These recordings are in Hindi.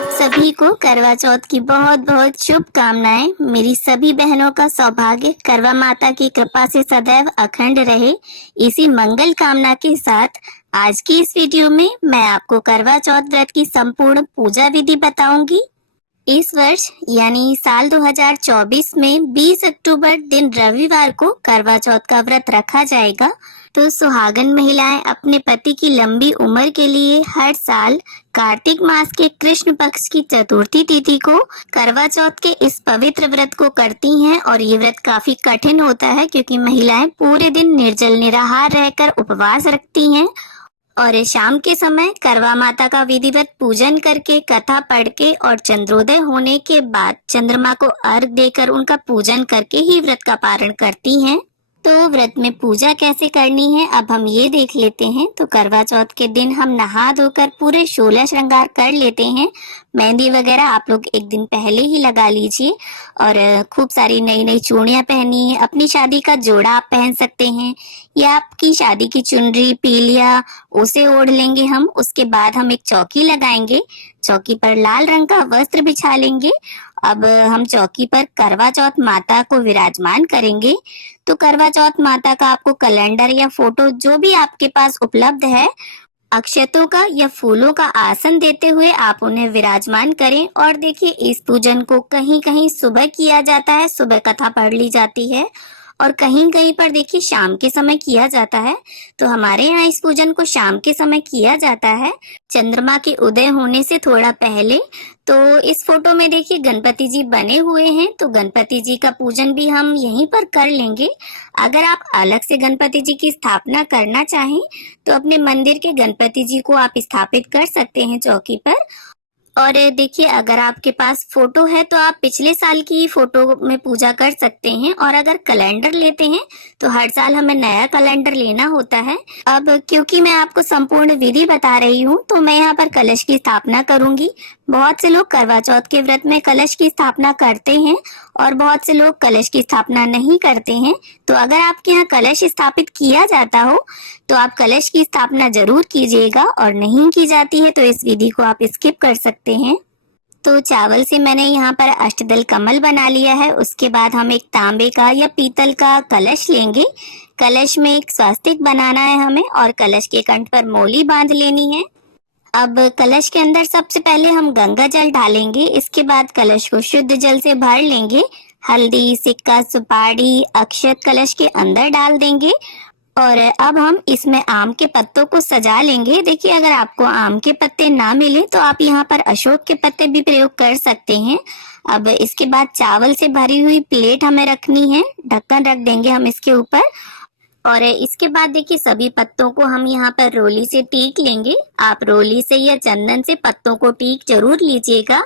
आप सभी को करवा चौथ की बहुत बहुत शुभकामनाएं। मेरी सभी बहनों का सौभाग्य करवा माता की कृपा से सदैव अखंड रहे। इसी मंगल कामना के साथ आज की इस वीडियो में मैं आपको करवा चौथ व्रत की संपूर्ण पूजा विधि बताऊंगी। इस वर्ष यानी साल 2024 में 20 अक्टूबर दिन रविवार को करवा चौथ का व्रत रखा जाएगा। तो सुहागन महिलाएं अपने पति की लंबी उम्र के लिए हर साल कार्तिक मास के कृष्ण पक्ष की चतुर्थी तिथि को करवा चौथ के इस पवित्र व्रत को करती हैं। और ये व्रत काफी कठिन होता है क्योंकि महिलाएं पूरे दिन निर्जल निराहार रहकर उपवास रखती हैं और शाम के समय करवा माता का विधिवत पूजन करके, कथा पढ़ के और चंद्रोदय होने के बाद चंद्रमा को अर्घ देकर उनका पूजन करके ही व्रत का पारण करती हैं। तो व्रत में पूजा कैसे करनी है अब हम ये देख लेते हैं। तो करवा चौथ के दिन हम नहा धोकर पूरे 16 श्रृंगार कर लेते हैं। मेहंदी वगैरह आप लोग एक दिन पहले ही लगा लीजिए और खूब सारी नई नई चूड़ियां पहनी है। अपनी शादी का जोड़ा आप पहन सकते हैं या आपकी शादी की चुनरी पीलिया उसे ओढ़ लेंगे हम। उसके बाद हम एक चौकी लगाएंगे, चौकी पर लाल रंग का वस्त्र बिछा लेंगे। अब हम चौकी पर करवा चौथ माता को विराजमान करेंगे। तो करवा चौथ माता का आपको कैलेंडर या फोटो जो भी आपके पास उपलब्ध है, अक्षतों का या फूलों का आसन देते हुए आप उन्हें विराजमान करें। और देखिए इस पूजन को कहीं कहीं सुबह किया जाता है, सुबह कथा पढ़ ली जाती है और कहीं कहीं पर देखिए शाम के समय किया जाता है। तो हमारे यहाँ इस पूजन को शाम के समय किया जाता है, चंद्रमा के उदय होने से थोड़ा पहले। तो इस फोटो में देखिए गणपति जी बने हुए हैं, तो गणपति जी का पूजन भी हम यहीं पर कर लेंगे। अगर आप अलग से गणपति जी की स्थापना करना चाहें तो अपने मंदिर के गणपति जी को आप स्थापित कर सकते हैं चौकी पर। और देखिए अगर आपके पास फोटो है तो आप पिछले साल की फोटो में पूजा कर सकते हैं। और अगर कैलेंडर लेते हैं तो हर साल हमें नया कैलेंडर लेना होता है। अब क्योंकि मैं आपको संपूर्ण विधि बता रही हूँ तो मैं यहाँ पर कलश की स्थापना करूंगी। बहुत से लोग करवा चौथ के व्रत में कलश की स्थापना करते हैं और बहुत से लोग कलश की स्थापना नहीं करते हैं। तो अगर आपके यहाँ कलश स्थापित किया जाता हो तो आप कलश की स्थापना जरूर कीजिएगा, और नहीं की जाती है तो इस विधि को आप स्किप कर सकते हैं। तो चावल से मैंने यहाँ पर अष्टदल कमल बना लिया है। उसके बाद हम एक तांबे का या पीतल का कलश लेंगे। कलश में एक स्वास्तिक बनाना है हमें और कलश के कंठ पर मोली बांध लेनी है। अब कलश के अंदर सबसे पहले हम गंगा जल डालेंगे। इसके बाद कलश को शुद्ध जल से भर लेंगे। हल्दी, सिक्का, सुपारी, अक्षत कलश के अंदर डाल देंगे और अब हम इसमें आम के पत्तों को सजा लेंगे। देखिए अगर आपको आम के पत्ते ना मिले तो आप यहाँ पर अशोक के पत्ते भी प्रयोग कर सकते हैं। अब इसके बाद चावल से भरी हुई प्लेट हमें रखनी है, ढक्कन रख देंगे हम इसके ऊपर। और इसके बाद देखिए सभी पत्तों को हम यहाँ पर रोली से टीक लेंगे। आप रोली से या चंदन से पत्तों को टीक जरूर लीजिएगा।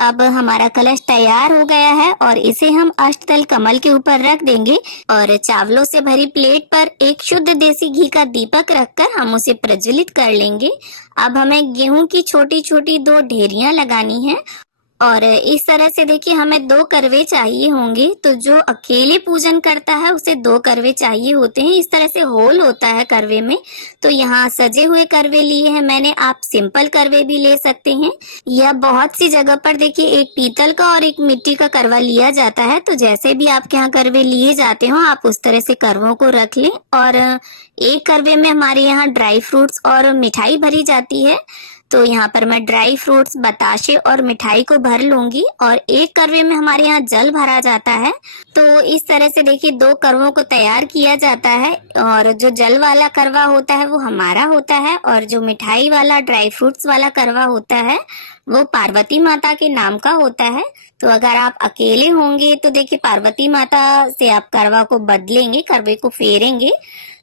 अब हमारा कलश तैयार हो गया है और इसे हम अष्टदल कमल के ऊपर रख देंगे और चावलों से भरी प्लेट पर एक शुद्ध देसी घी का दीपक रखकर हम उसे प्रज्वलित कर लेंगे। अब हमें गेहूं की छोटी छोटी 2 ढेरियां लगानी है और इस तरह से देखिए हमें 2 करवे चाहिए होंगे। तो जो अकेले पूजन करता है उसे 2 करवे चाहिए होते हैं। इस तरह से होल होता है करवे में। तो यहाँ सजे हुए करवे लिए हैं मैंने, आप सिंपल करवे भी ले सकते हैं या बहुत सी जगह पर देखिए एक पीतल का और एक मिट्टी का करवा लिया जाता है। तो जैसे भी आपके यहाँ करवे लिए जाते हो आप उस तरह से करवों को रख लें। और एक करवे में हमारे यहाँ ड्राई फ्रूट्स और मिठाई भरी जाती है। तो यहाँ पर मैं ड्राई फ्रूट्स, बताशे और मिठाई को भर लूंगी और एक करवे में हमारे यहाँ जल भरा जाता है। तो इस तरह से देखिए 2 करवों को तैयार किया जाता है और जो जल वाला करवा होता है वो हमारा होता है और जो मिठाई वाला ड्राई फ्रूट्स वाला करवा होता है वो पार्वती माता के नाम का होता है। तो अगर आप अकेले होंगे तो देखिए पार्वती माता से आप करवा को बदलेंगे, करवे को फेरेंगे।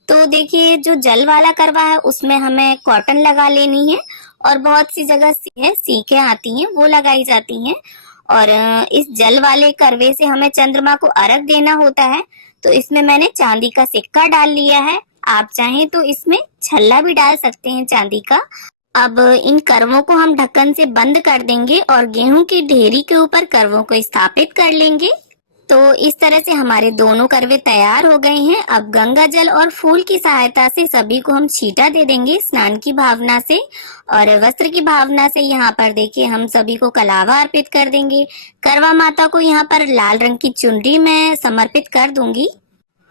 तो देखिए जो जल वाला करवा है उसमें हमें कॉटन लगा लेनी है और बहुत सी जगह सीखें आती हैं वो लगाई जाती हैं। और इस जल वाले करवे से हमें चंद्रमा को अर्घ देना होता है। तो इसमें मैंने चांदी का सिक्का डाल लिया है, आप चाहें तो इसमें छल्ला भी डाल सकते हैं चांदी का। अब इन करवों को हम ढक्कन से बंद कर देंगे और गेहूं की ढेरी के ऊपर करवों को स्थापित कर लेंगे। तो इस तरह से हमारे दोनों करवे तैयार हो गए हैं। अब गंगा जल और फूल की सहायता से सभी को हम छींटा दे देंगे स्नान की भावना से, और वस्त्र की भावना से यहाँ पर देखिए हम सभी को कलावा अर्पित कर देंगे। करवा माता को यहाँ पर लाल रंग की चुनरी मैं समर्पित कर दूंगी।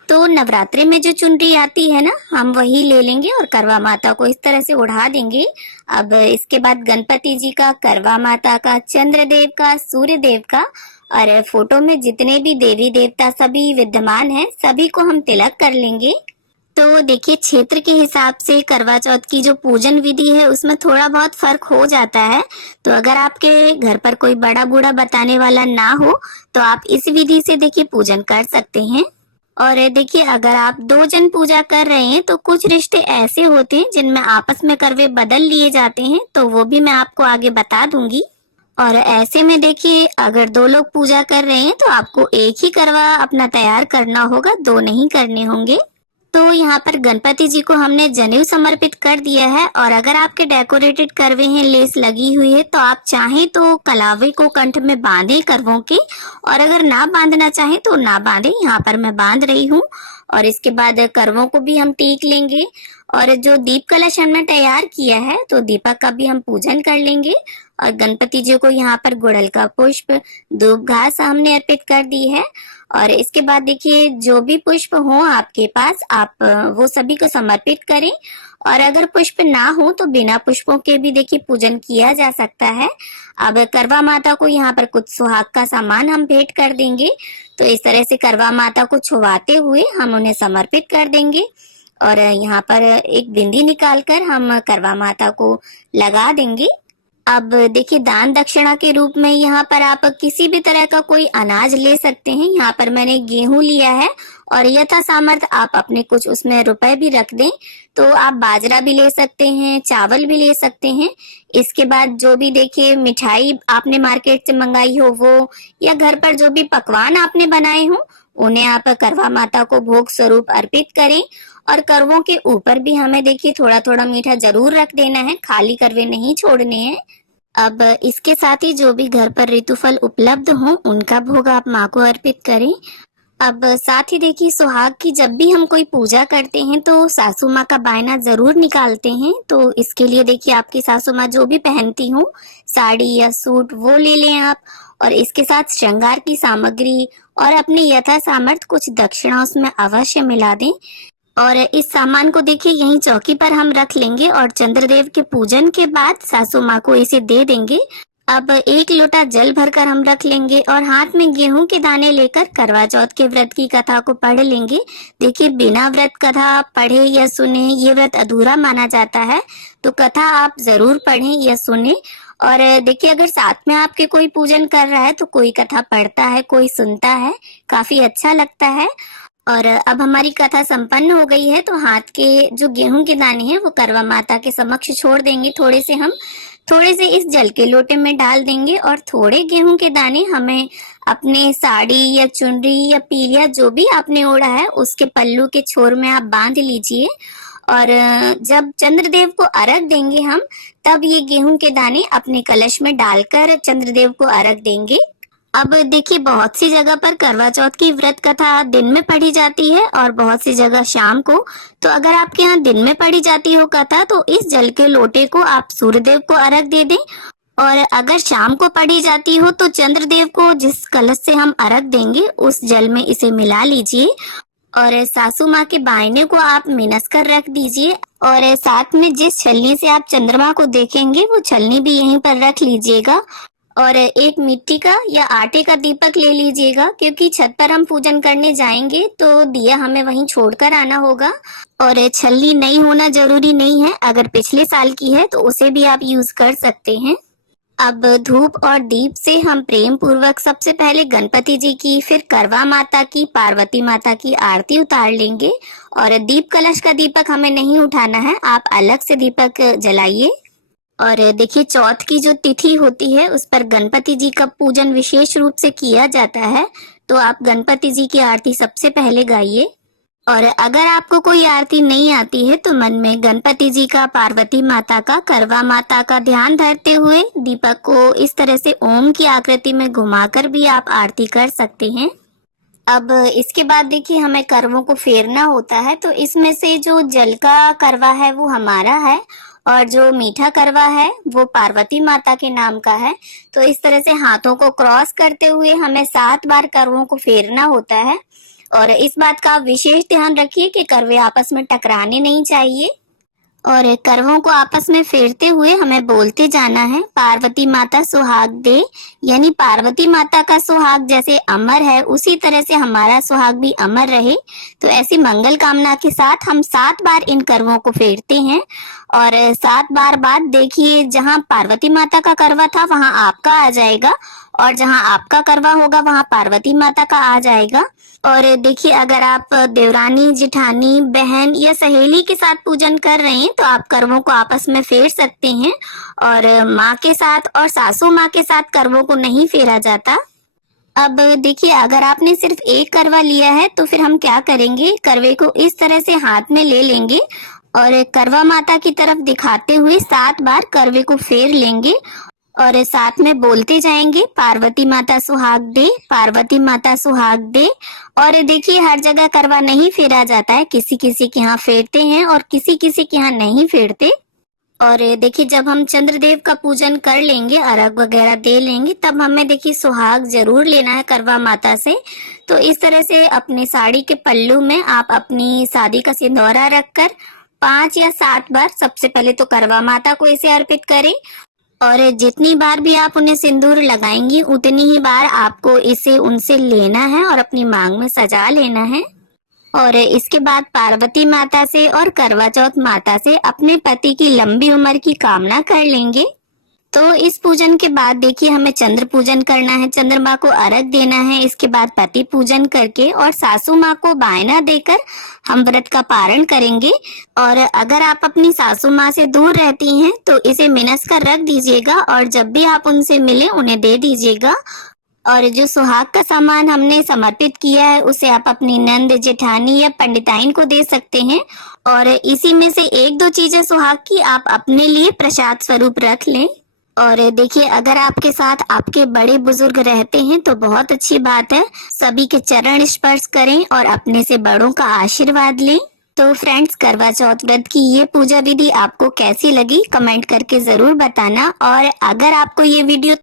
तो नवरात्रि में जो चुनरी आती है ना, हम वही ले लेंगे और करवा माता को इस तरह से उड़ा देंगे। अब इसके बाद गणपति जी का, करवा माता का, चंद्रदेव का, सूर्य देव का और फोटो में जितने भी देवी देवता सभी विद्यमान हैं, सभी को हम तिलक कर लेंगे। तो देखिए क्षेत्र के हिसाब से करवा चौथ की जो पूजन विधि है उसमें थोड़ा बहुत फर्क हो जाता है। तो अगर आपके घर पर कोई बड़ा बूढ़ा बताने वाला ना हो तो आप इस विधि से देखिए पूजन कर सकते हैं। और देखिए अगर आप 2 जन पूजा कर रहे हैं तो कुछ रिश्ते ऐसे होते हैं जिनमें आपस में करवे बदल लिए जाते हैं, तो वो भी मैं आपको आगे बता दूंगी। और ऐसे में देखिए अगर 2 लोग पूजा कर रहे हैं तो आपको एक ही करवा अपना तैयार करना होगा, 2 नहीं करने होंगे। तो यहाँ पर गणपति जी को हमने जनेऊ समर्पित कर दिया है। और अगर आपके डेकोरेटेड करवे हैं, लेस लगी हुई है, तो आप चाहें तो कलावे को कंठ में बांधे करवों के, और अगर ना बांधना चाहें तो ना बांधे। यहाँ पर मैं बांध रही हूँ। और इसके बाद करवों को भी हम टीक लेंगे। और जो दीप कलश हमने तैयार किया है तो दीपक का भी हम पूजन कर लेंगे। और गणपति जी को यहाँ पर गुड़हल का पुष्प, धूप घास हमने अर्पित कर दी है। और इसके बाद देखिए जो भी पुष्प हो आपके पास, आप वो सभी को समर्पित करें। और अगर पुष्प ना हो तो बिना पुष्पों के भी देखिए पूजन किया जा सकता है। अब करवा माता को यहाँ पर कुछ सुहाग का सामान हम भेंट कर देंगे। तो इस तरह से करवा माता को छुवाते हुए हम उन्हें समर्पित कर देंगे। और यहाँ पर एक बिंदी निकालकर हम करवा माता को लगा देंगे। अब देखिए दान दक्षिणा के रूप में यहाँ पर आप किसी भी तरह का कोई अनाज ले सकते हैं। यहाँ पर मैंने गेहूं लिया है और यथा सामर्थ आप अपने कुछ उसमें रुपए भी रख दें। तो आप बाजरा भी ले सकते हैं, चावल भी ले सकते हैं। इसके बाद जो भी देखिए मिठाई आपने मार्केट से मंगाई हो वो, या घर पर जो भी पकवान आपने बनाए हो, उन्हें आप करवा माता को भोग स्वरूप अर्पित करें। और करवों के ऊपर भी हमें देखिए थोड़ा थोड़ा मीठा जरूर रख देना है, खाली करवे नहीं छोड़ने हैं। अब इसके साथ ही जो भी घर पर ऋतुफल उपलब्ध हो उनका भोग आप माँ को अर्पित करें। अब साथ ही देखिए सुहाग की जब भी हम कोई पूजा करते हैं तो सासू माँ का बायना जरूर निकालते हैं। तो इसके लिए देखिए आपकी सासू माँ जो भी पहनती हो, साड़ी या सूट, वो ले लें आप। और इसके साथ श्रृंगार की सामग्री और अपनी यथा सामर्थ्य कुछ दक्षिणा उसमें अवश्य मिला दें। और इस सामान को देखिए यहीं चौकी पर हम रख लेंगे और चंद्रदेव के पूजन के बाद सासू माँ को इसे दे देंगे। अब 1 लोटा जल भरकर हम रख लेंगे और हाथ में गेहूं के दाने लेकर करवा चौथ के व्रत की कथा को पढ़ लेंगे। देखिए बिना व्रत कथा पढ़े या सुने ये व्रत अधूरा माना जाता है, तो कथा आप जरूर पढ़ें या सुने। और देखिए अगर साथ में आपके कोई पूजन कर रहा है तो कोई कथा पढ़ता है, कोई सुनता है, काफी अच्छा लगता है। और अब हमारी कथा संपन्न हो गई है तो हाथ के जो गेहूं के दाने हैं वो करवा माता के समक्ष छोड़ देंगे। थोड़े से इस जल के लोटे में डाल देंगे और थोड़े गेहूं के दाने हमें अपने साड़ी या चुनरी या पीलिया जो भी आपने ओढ़ा है उसके पल्लू के छोर में आप बांध लीजिए। और जब चंद्रदेव को अर्घ देंगे हम, तब ये गेहूं के दाने अपने कलश में डालकर चंद्रदेव को अर्घ देंगे। अब देखिए बहुत सी जगह पर करवा चौथ की व्रत कथा दिन में पढ़ी जाती है और बहुत सी जगह शाम को। तो अगर आपके यहाँ दिन में पढ़ी जाती हो कथा तो इस जल के लोटे को आप सूर्यदेव को अर्घ दे दें। और अगर शाम को पढ़ी जाती हो तो चंद्रदेव को जिस कलश से हम अर्घ देंगे उस जल में इसे मिला लीजिए। और सासू माँ के बायने को आप मिनस कर रख दीजिए। और साथ में जिस छलनी से आप चंद्रमा को देखेंगे वो छलनी भी यहीं पर रख लीजिएगा। और एक मिट्टी का या आटे का दीपक ले लीजिएगा, क्योंकि छत पर हम पूजन करने जाएंगे तो दिया हमें वहीं छोड़कर आना होगा। और छलनी नई होना जरूरी नहीं है, अगर पिछले साल की है तो उसे भी आप यूज कर सकते हैं। अब धूप और दीप से हम प्रेम पूर्वक सबसे पहले गणपति जी की, फिर करवा माता की, पार्वती माता की आरती उतार लेंगे। और दीप कलश का दीपक हमें नहीं उठाना है, आप अलग से दीपक जलाइए। और देखिए चौथ की जो तिथि होती है उस पर गणपति जी का पूजन विशेष रूप से किया जाता है, तो आप गणपति जी की आरती सबसे पहले गाइए। और अगर आपको कोई आरती नहीं आती है तो मन में गणपति जी का, पार्वती माता का, करवा माता का ध्यान धरते हुए दीपक को इस तरह से ओम की आकृति में घुमाकर भी आप आरती कर सकते हैं। अब इसके बाद देखिए हमें करवों को फेरना होता है, तो इसमें से जो जल का करवा है वो हमारा है और जो मीठा करवा है वो पार्वती माता के नाम का है। तो इस तरह से हाथों को क्रॉस करते हुए हमें 7 बार करवों को फेरना होता है और इस बात का विशेष ध्यान रखिए कि करवे आपस में टकराने नहीं चाहिए। और करवों को आपस में फेरते हुए हमें बोलते जाना है, पार्वती माता सुहाग दे। यानी पार्वती माता का सुहाग जैसे अमर है उसी तरह से हमारा सुहाग भी अमर रहे। तो ऐसी मंगल कामना के साथ हम 7 बार इन करवों को फेरते हैं और 7 बार बाद देखिए जहाँ पार्वती माता का करवा था वहां आपका आ जाएगा और जहाँ आपका करवा होगा वहां पार्वती माता का आ जाएगा। और देखिए अगर आप देवरानी, जिठानी, बहन या सहेली के साथ पूजन कर रहे हैं तो आप करवों को आपस में फेर सकते हैं और माँ के साथ और सासू माँ के साथ करवों को नहीं फेरा जाता। अब देखिए अगर आपने सिर्फ एक करवा लिया है तो फिर हम क्या करेंगे, करवे को इस तरह से हाथ में ले लेंगे और करवा माता की तरफ दिखाते हुए 7 बार करवे को फेर लेंगे और साथ में बोलते जाएंगे, पार्वती माता सुहाग दे, पार्वती माता सुहाग दे। और देखिए हर जगह करवा नहीं फेरा जाता है, किसी किसी के यहाँ फेरते हैं और किसी किसी के यहाँ नहीं फेरते। और देखिए जब हम चंद्रदेव का पूजन कर लेंगे, अर्घ वगैरह दे लेंगे, तब हमें देखिए सुहाग जरूर लेना है करवा माता से। तो इस तरह से अपनी साड़ी के पल्लू में आप अपनी शादी का सिंदूरा रखकर 5 या 7 बार सबसे पहले तो करवा माता को इसे अर्पित करें और जितनी बार भी आप उन्हें सिंदूर लगाएंगी उतनी ही बार आपको इसे उनसे लेना है और अपनी मांग में सजा लेना है। और इसके बाद पार्वती माता से और करवा चौथ माता से अपने पति की लंबी उम्र की कामना कर लेंगे। तो इस पूजन के बाद देखिए हमें चंद्र पूजन करना है, चंद्रमा को अर्घ देना है। इसके बाद पति पूजन करके और सासू माँ को बायना देकर हम व्रत का पारण करेंगे। और अगर आप अपनी सासू माँ से दूर रहती हैं तो इसे मिनस कर रख दीजिएगा और जब भी आप उनसे मिले उन्हें दे दीजिएगा। और जो सुहाग का सामान हमने समर्पित किया है उसे आप अपनी नंद, जेठानी या पंडिताइन को दे सकते हैं और इसी में से 1-2 चीजें सुहाग की आप अपने लिए प्रसाद स्वरूप रख लें। और देखिए अगर आपके साथ आपके बड़े बुजुर्ग रहते हैं तो बहुत अच्छी बात है, सभी के चरण स्पर्श करें और अपने से बड़ों का आशीर्वाद लें। तो फ्रेंड्स, करवा चौथ व्रत की ये पूजा विधि आपको कैसी लगी कमेंट करके जरूर बताना और अगर आपको ये वीडियो